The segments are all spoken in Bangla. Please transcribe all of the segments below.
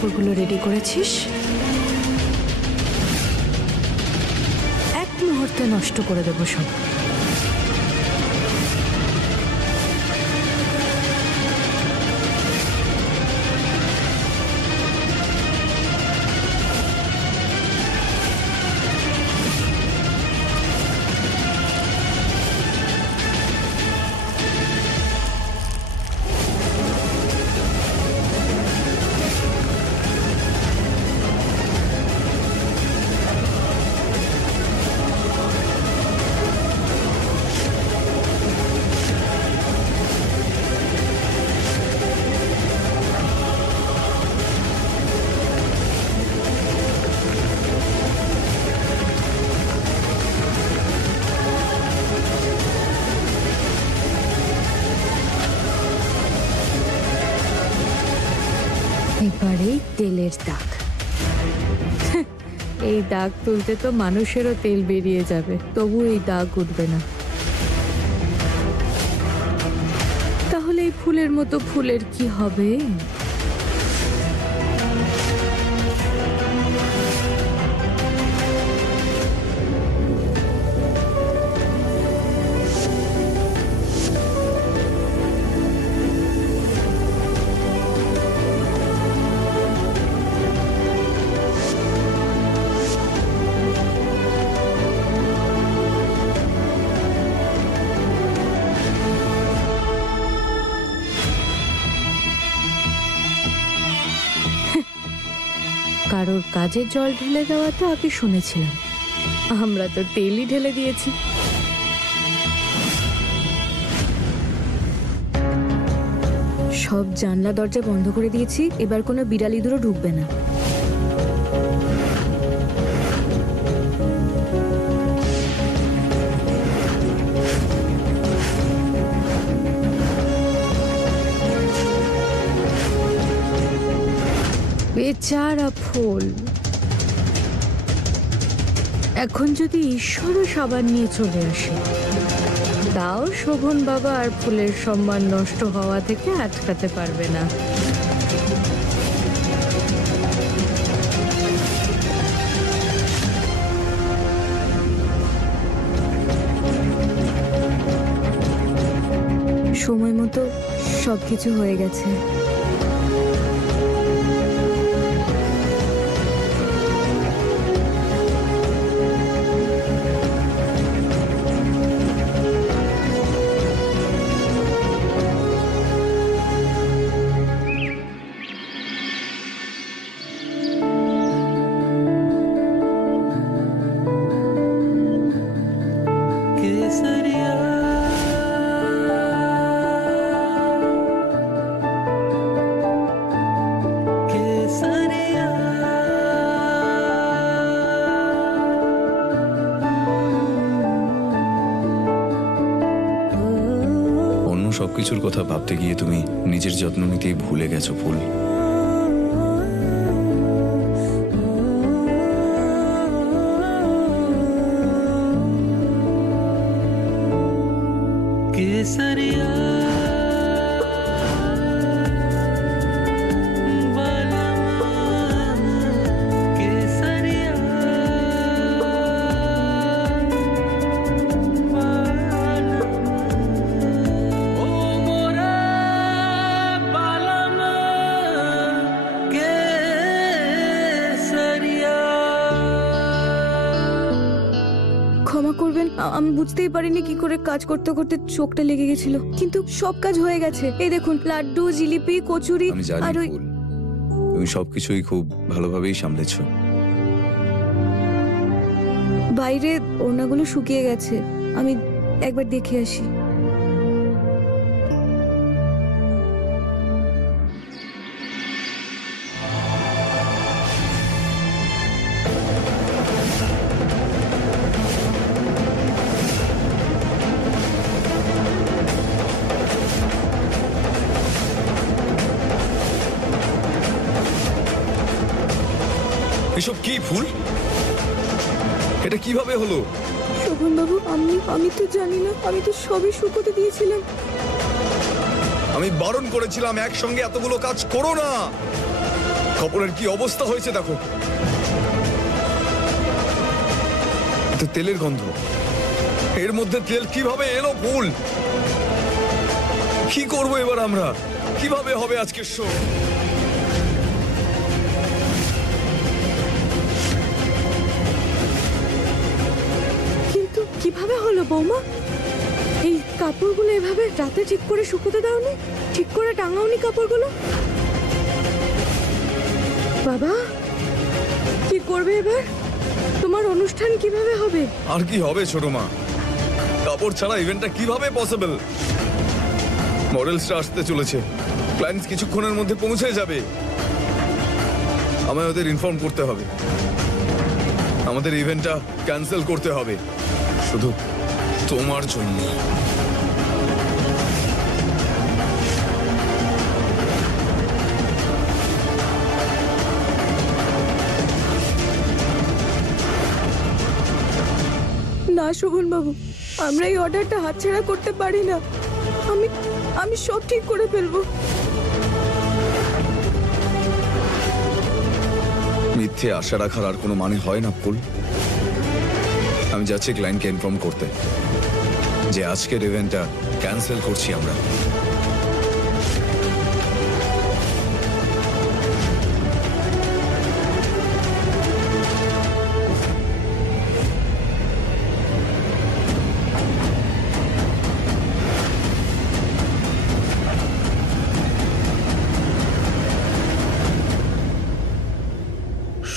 কাপড়গুলো রেডি করেছিস? এক মুহূর্তে নষ্ট করে দেবো সব। এবারে তেলের দাগ। এই দাগ তুলতে তো মানুষেরও তেল বেরিয়ে যাবে, তবু এই দাগ উঠবে না। তাহলে এই ফুলের মতো ফুলের কি হবে? কারোর কাজে জল ঢেলে দেওয়া তো আগে শুনেছিলাম, আমরা তো তেলই ঢেলে দিয়েছি। সব জানলা দরজা বন্ধ করে দিয়েছি, এবার কোনো বিড়াল ইঁদুরও ঢুকবে না। বেচারা ফুল, এখন যদি ঈশ্বরও সাবান নিয়ে চলে আসে, তাও শোভন বাবা আর ফুলের সম্মান নষ্ট হওয়া থেকে আটকাতে পারবে না। সময় মতো সবকিছু হয়ে গেছে। সবকিছুর কথা ভাবতে গিয়ে তুমি নিজের যত্ন নিতেই ভুলে গেছো ফুল। ক্ষমা করবেন, আমি বুঝতেই পারিনি কি করে কাজ করতে করতে চোখটা লেগে গেছিল, কিন্তু সব কাজ হয়ে গেছে। এই দেখুন, লাড্ডু, জিলিপি, কচুরি। আমি জানি ফুল, তুমি সবকিছুই খুব ভালোভাবেই সামলেছো। বাইরে ওড়নাগুলো শুকিয়ে গেছে, আমি একবার দেখে আসি। এসব কি ফুল? এটা কিভাবে হলো? শোভন বাবু, আমি তো জানি না, আমি তো সবই শুকোতে দিয়েছিলাম। আমি বারণ করেছিলাম একসঙ্গে এতগুলো কাজ করো না। কাপড়ের কি অবস্থা হয়েছে দেখো, তো তেলের গন্ধ, এর মধ্যে তেল কিভাবে এলো ফুল? কি করবো এবার আমরা? কিভাবে হবে আজকের শো? কিন্তু কিভাবে হলো বৌমা? এই কাপড়গুলো এভাবে রাতে ঠিক করে শুকোতে দাওনি? ঠিক করে টাঙাওনি কাপড়গুলো? বাবা, কি করবে এবার? তোমার অনুষ্ঠান কিভাবে হবে? আর কি হবে ছোট মা? কাপড় ছাড়া ইভেন্টটা কিভাবে পসিবল? মডেলসরা আসতে চলেছে, ক্লায়েন্টস কিছুক্ষণের মধ্যে পৌঁছে যাবে। আমায় ওদের ইনফর্ম করতে হবে, আমাদের ইভেন্টটা ক্যান্সেল করতে হবে শুধু তোমার জন্য। না শোভন বাবু, আমরা এই অর্ডারটা হাতছাড়া করতে পারি না। আমি সব ঠিক করে ফেলবো। মিথ্যে আশা রাখার আর কোনো মানে হয় না ফুল। আমি যাচ্ছি ক্লায়েন্টকে ইনফর্ম করতে যে আজকের ইভেন্টটা ক্যান্সেল করছি আমরা।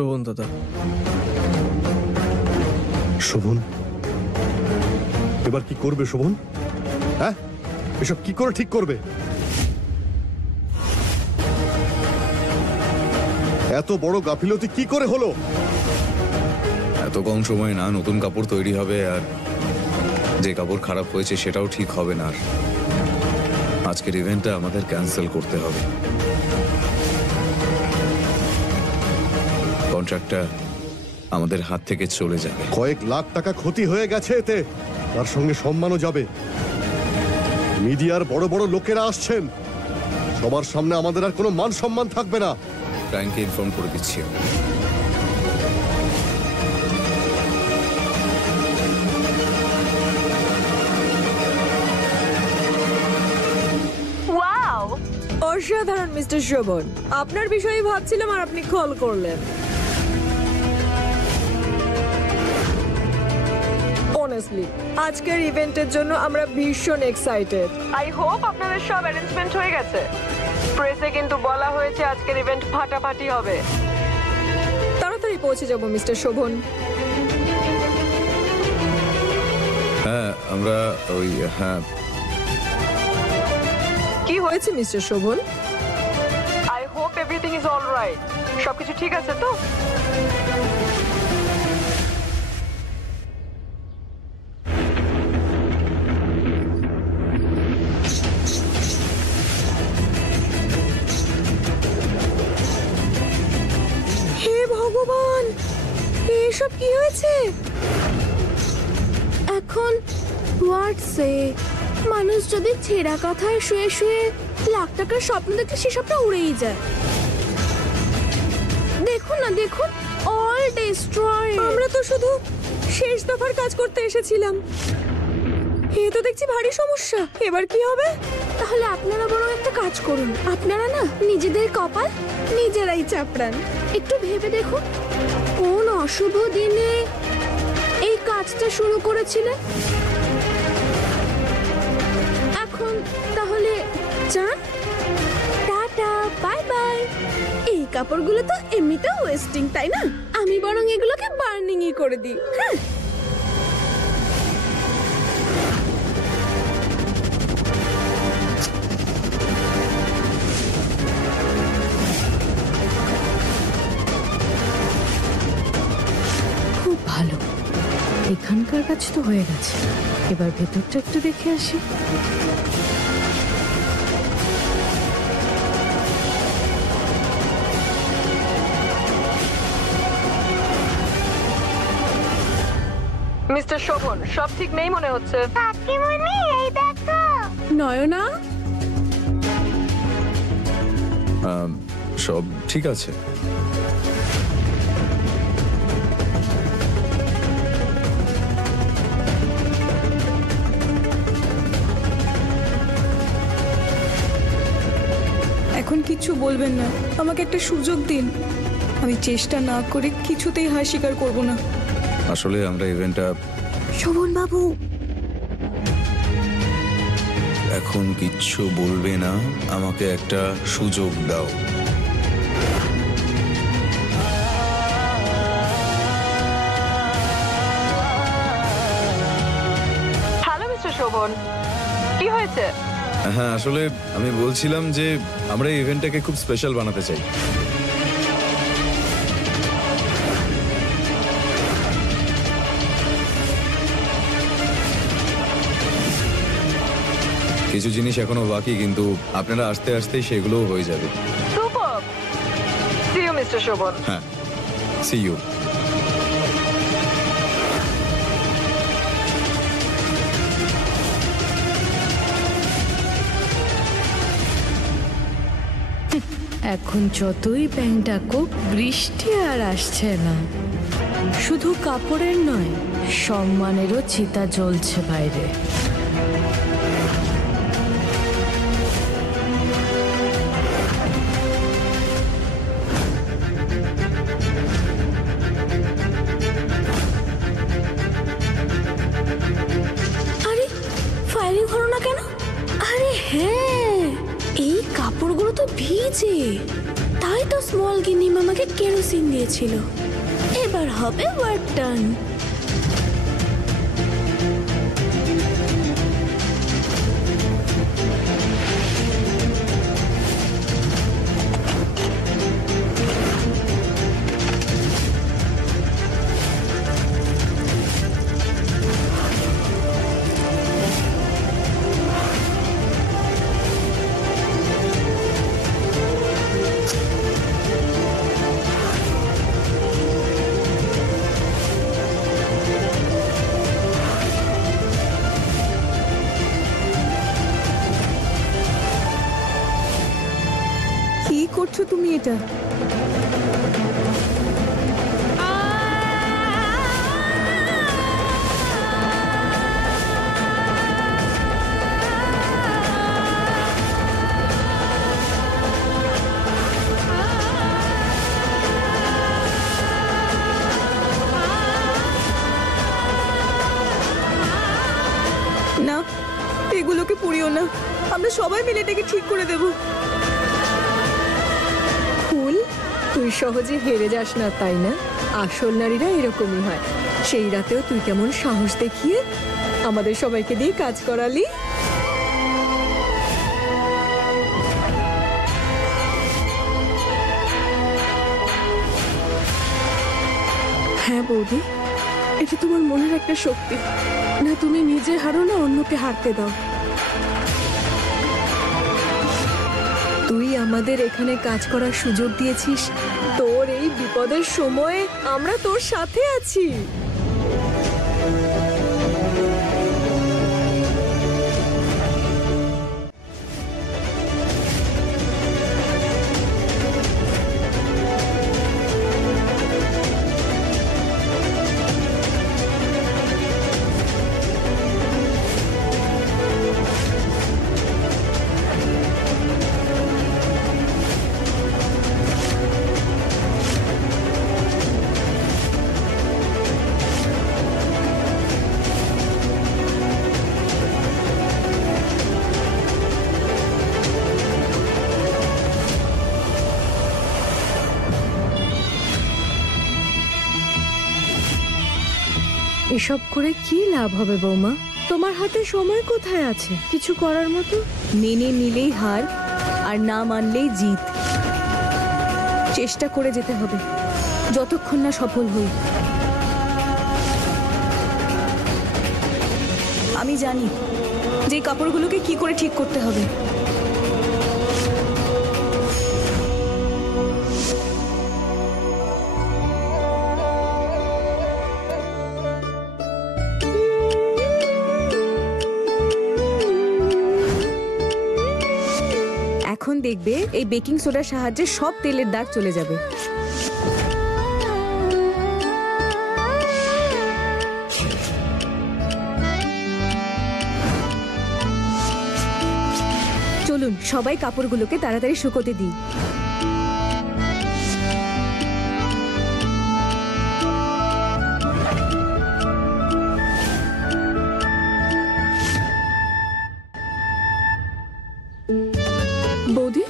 শোভন দাদা, শোভন, এবার কি করবে শোভন? হ্যাঁ, এসব কি করে ঠিক করবে? এত বড় গাফিলতি কি করে হলো? এত কম সময়ে না নতুন কাপড় তৈরি হবে, আর যে কাপড় খারাপ হয়েছে সেটাও ঠিক হবে না। আর আজকের ইভেন্টটা আমাদের ক্যান্সেল করতে হবে। কন্ট্রাক্টটা আমাদের হাত থেকে চলে যাবে। কয়েক লাখ টাকা ক্ষতি হয়ে গেছে এতে, তার সঙ্গে সম্মানও যাবে। মিডিয়ার বড় বড় লোকেরা আসছেন, সবার সামনে আমাদের আর কোনো মান সম্মান থাকবে না। ক্লায়েন্টকে ইনফর্ম করে দিচ্ছি। অসাধারণ মিস্টার শোভন, আপনার বিষয়ে ভাবছিলাম আর আপনি কল করলেন। অনেস্টলি আজকের ইভেন্টের জন্য আমরা ভীষণ এক্সাইটেড। আই হোপ আপনাদের সব অ্যারেঞ্জমেন্ট হয়ে গেছে। প্রেসে কিন্তু বলা হয়েছে আজকের ইভেন্ট ফাটাফাটি হবে। তাড়াতাড়ি পৌঁছে যাব মিস্টার শোভন। হ্যাঁ, আমরা হ্যাঁ। কি হয়েছে mister Shobhan? I hope everything is alright. সবকিছু ঠিক আছে তো? হে ভগবান, এসব কি হয়েছে? এখন হোয়াটসে মানুষ যদি ছেঁড়া কথায় শুয়ে শুয়ে লাখ টাকার স্বপ্ন দেখে সেসবটা উড়েই যায়। দেখুন না, দেখুন, অল ডিস্ট্রয়। আমরা তো শুধু শেষ দফার কাজ করতে এসেছিলাম। এ তো দেখছি ভারী সমস্যা। এবার কি হবে? তাহলে আপনারা বরং একটা কাজ করুন, আপনারা না নিজেদের কপাল নিজেরাই চাপড়ান। একটু ভেবে দেখুন, কোন অশুভ দিনে এই কাজটা শুরু করেছিলেন। এখন তাহলে যান, টাটা, বাই বাই। এই কাপড়গুলো তো এমনিতেও ওয়েস্টিং, তাই না? আমি বরং এগুলোকে বার্নিংই করে দিই। হ্যাঁ, খুব ভালো, এখানকার কাজ তো হয়ে গেছে। এবার ভেতরটা একটু দেখে আসি। মিস্টার শোভন, সব ঠিক নেই মনে হচ্ছে। নয়না, সব ঠিক আছে। এখন কিচ্ছু বলবেন না, আমাকে একটা সুযোগ দিন। আমি চেষ্টা না করে কিছুতেই হার স্বীকার করব না। আসলে আমরা ইভেন্টটা শোভন বাবু, এখন কিচ্ছু বলবে না, আমাকে একটা সুযোগ দাও। হ্যালো মিস্টার শোভন, কি হয়েছে? হ্যাঁ, আসলে আমি বলছিলাম যে আমরা এই ইভেন্টটাকে খুব স্পেশাল বানাতে চাই। কিছু জিনিস এখনো বাকি, কিন্তু আপনারা আস্তে আস্তে সেগুলোও হয়ে যাবে। Super, see you mister Shovan. হ্যাঁ, সি ইউ। এখন যতই ব্যাঙ ডাকুক বৃষ্টি আর আসছে না। শুধু কাপড়ের নয়, সম্মানেরও চিতা জ্বলছে বাইরে। আরে ফায়ারিং হলো না কেন? আরে হ্যাঁ, এই কাপড়গুলো তো ভিজে, তাই তো স্মল গিনি মামাকে কেরোসিন দিয়েছিল। এবার হবে ওয়ার্ক ডান। কি করছো তুমি এটা? না, এগুলোকে পুড়িও না, আমরা সবাই মিলে এটাকে ঠিক করে দেবো। ফুল, তুই সহজে হেরে যাস না, তাই না? আসল নারীরা এরকমই হয়। সেই রাতেও তুই কেমন সাহস দেখিয়ে আমাদের সবাইকে দিয়ে কাজ করালি। হ্যাঁ বৌদি, এটা তোমার মনের একটা শক্তি। না তুমি নিজে হারো, না অন্যকে হারতে দাও। তুই আমাদের এখানে কাজ করার সুযোগ দিয়েছিস, তোর এই বিপদের সময়ে আমরা তোর সাথে আছি। এসব করে কি লাভ হবে বৌমা? তোমার হাতে সময় কোথায় আছে কিছু করার মতো? মেনে নিলেই হার, আর না মানলেই জিত। চেষ্টা করে যেতে হবে, যতক্ষণ না সফল হই। আমি জানি যে কাপড়গুলোকে কি করে ঠিক করতে হবে। এখন দেখবে এই বেকিং সোডার সাহায্যে সব তেলের দাগ চলে যাবে। চলুন সবাই কাপড়গুলোকে তাড়াতাড়ি শুকোতে দিই। বৌদি,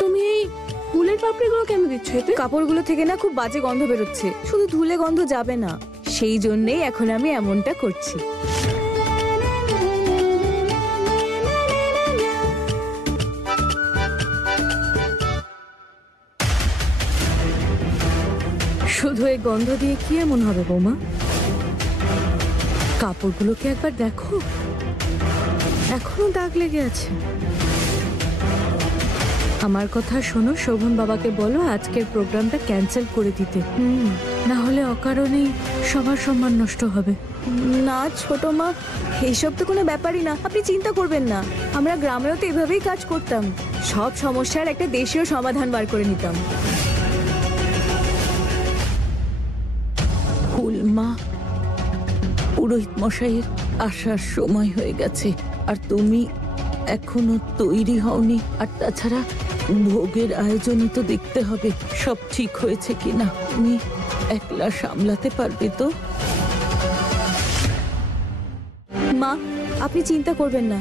তুমি এই ফুলের পাপড়িগুলো কেন দিচ্ছ এতে? কাপড়গুলো থেকে না খুব বাজে গন্ধ বেরোচ্ছে, শুধু ধুলে গন্ধ যাবে না, সেই জন্যেই এখন আমি এমনটা করছি। শুধু এই গন্ধ দিয়ে কি এমন হবে বৌমা? কাপড়গুলোকে একবার দেখো, এখনো দাগ লেগে আছে। আমার কথা শোনো, শোভন বাবাকে বলো আজকের প্রোগ্রামটা ক্যান্সেল করে দিতে। না হলে অকারণেই সবার সম্মান নষ্ট হবে। না ছোট মা, এইসব তো কোনো ব্যাপারই না, আপনি চিন্তা করবেন না। আমরা গ্রামেও তো এভাবেই কাজ করতাম, সব সমস্যার একটা দেশীয় সমাধান বার করে নিতাম। ফুলমা, পুরোহিত মশাইয়ের আসার সময় হয়ে গেছে, আর তুমি এখনো তৈরি হওনি। আর তাছাড়া ভোগের আয়োজনই তো দেখতে হবে সব ঠিক হয়েছে কিনা। তুমি একলা সামলাতে পারবে তো? মা, আপনি চিন্তা করবেন না,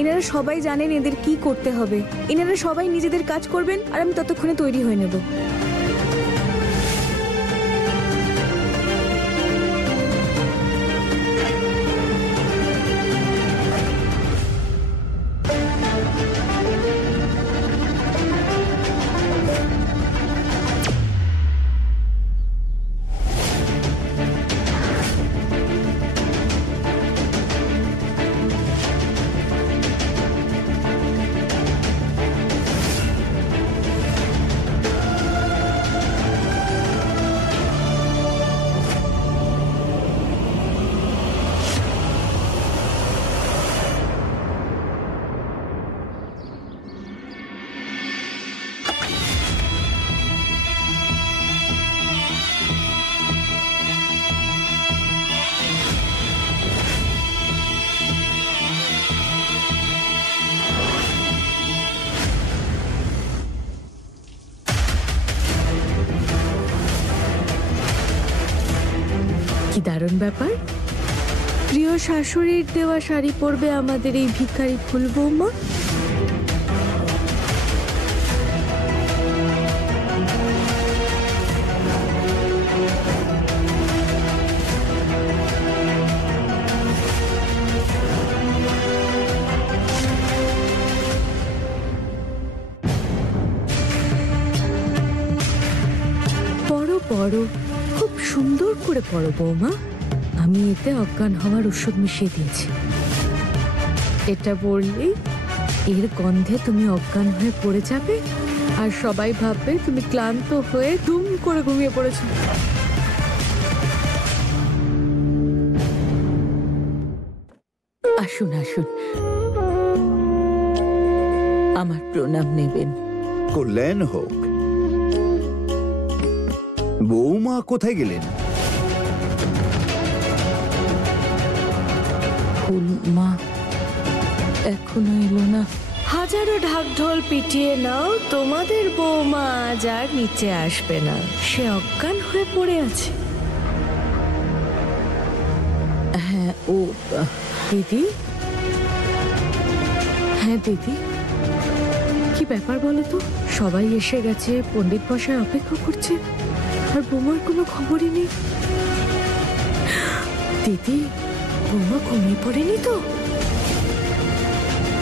এনারা সবাই জানেন এদের কি করতে হবে। এনারা সবাই নিজেদের কাজ করবেন আর আমি ততক্ষণে তৈরি হয়ে নেব। কি দারুণ ব্যাপার! প্রিয় শাশুড়ির দেওয়া শাড়ি পরবে আমাদের এই ভিখারি ফুল বৌমা। পড়ো পড়ো, খুব সুন্দর করে পড়ো বৌমা। আমি এতে অজ্ঞান হওয়ার ওষুধ মিশিয়ে দিয়েছি। এটা পড়লেই এর গন্ধে তুমি অজ্ঞান হয়ে পড়ে যাবে, আর সবাই ভাববে তুমি ক্লান্ত হয়ে দুম করে ঘুমিয়ে পড়েছো। আসুন আসুন, আমার প্রণাম নেবেন। কল্যাণ হোক। বৌমা কোথায় গেলেন? ফুলমা এখনো এলো না। হাজারো ঢাকঢোল পিটিয়ে নাও, তোমাদের বৌমা আজ আর নিচে আসবে না। সে অজ্ঞান হয়ে পড়ে আছে। হ্যাঁ, ও দিদি? হ্যাঁ দিদি, কি ব্যাপার বলো তো? সবাই এসে গেছে, পণ্ডিত মশাই অপেক্ষা করছে, আর বৌমার কোনো খবরই নেই। দিদি, বৌমা ঘুমিয়ে পড়েনি তো?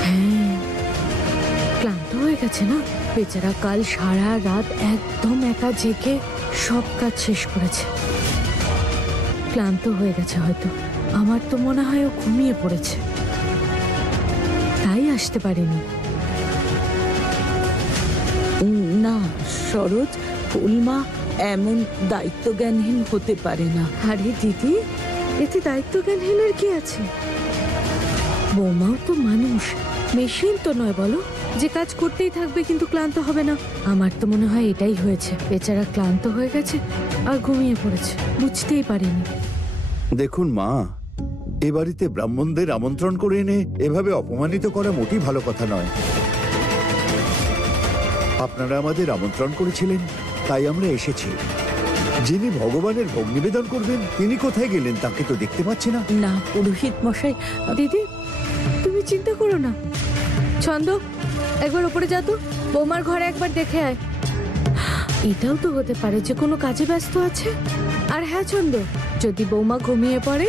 হ্যাঁ, ক্লান্ত হয়ে গেছে না বেচারা, কাল সারা রাত একদম একা জেগে সব কাজ শেষ করেছে। ক্লান্ত হয়ে গেছে হয়তো। আমার তো মনে হয় ও ঘুমিয়ে পড়েছে, তাই আসতে পারেনি। না সরোজ, ফুলমা এমন দায়িত্বজ্ঞানহীন হতে পারে না। আরে দিদি, এতে দায়িত্বজ্ঞানহীনের কি আছে? বৌমাও তো মানুষ, মেশিন তো নয় বলো। যে কাজ করতেই থাকবে কিন্তু ক্লান্ত হবে না। আমার তো মনে হয় এটাই হয়েছে, বেচারা ক্লান্ত হয়ে গেছে আর ঘুমিয়ে পড়েছে, বুঝতেই পারিনি। দেখুন মা, এ বাড়িতে ব্রাহ্মণদের আমন্ত্রণ করে এনে এভাবে অপমানিত করা মোটেই ভালো কথা নয়। আপনারা আমাদের আমন্ত্রণ করেছিলেন, তাই আমরা এসেছি। যিনি ভগবানের ভোগ নিবেদন করবেন তিনি কোথায় গেলেন তাকে তো দেখতে পাচ্ছি না। না পুরোহিত মশাই, দিদি তুমি চিন্তা করো না। ছন্দ, একবার উপরে যা তো, বৌমার ঘরে একবার দেখে আয়। এটাও তো হতে পারে যে কোনো কাজে ব্যস্ত আছে। আর হ্যাঁ ছন্দ, যদি বৌমা ঘুমিয়ে পড়ে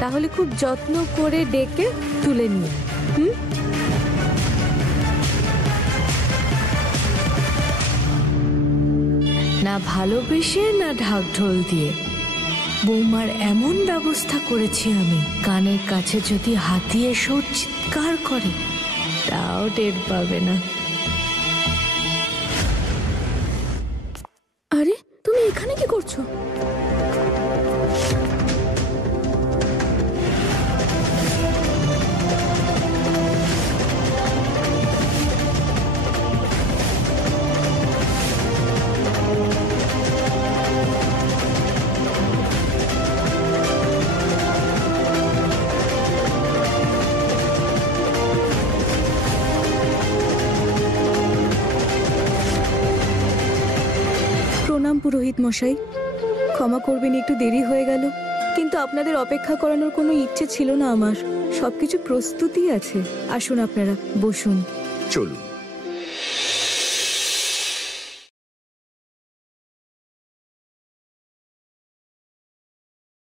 তাহলে খুব যত্ন করে ডেকে তুলে নিয়ে আয়। না ভালোবেসে না ঢাকঢোল দিয়ে বৌমার এমন ব্যবস্থা করেছি আমি, কানের কাছে যদি হাতি এসেও চিৎকার করে তাও টের পাবে না। আরে তুমি এখানে কি করছো? প্রণাম পুরোহিত মশাই, ক্ষমা করবেন একটু দেরি হয়ে গেল, কিন্তু আপনাদের অপেক্ষা করানোর কোনো ইচ্ছে ছিল না আমার। সবকিছু প্রস্তুতি আছে, আসুন আপনারা বসুন। চলুন।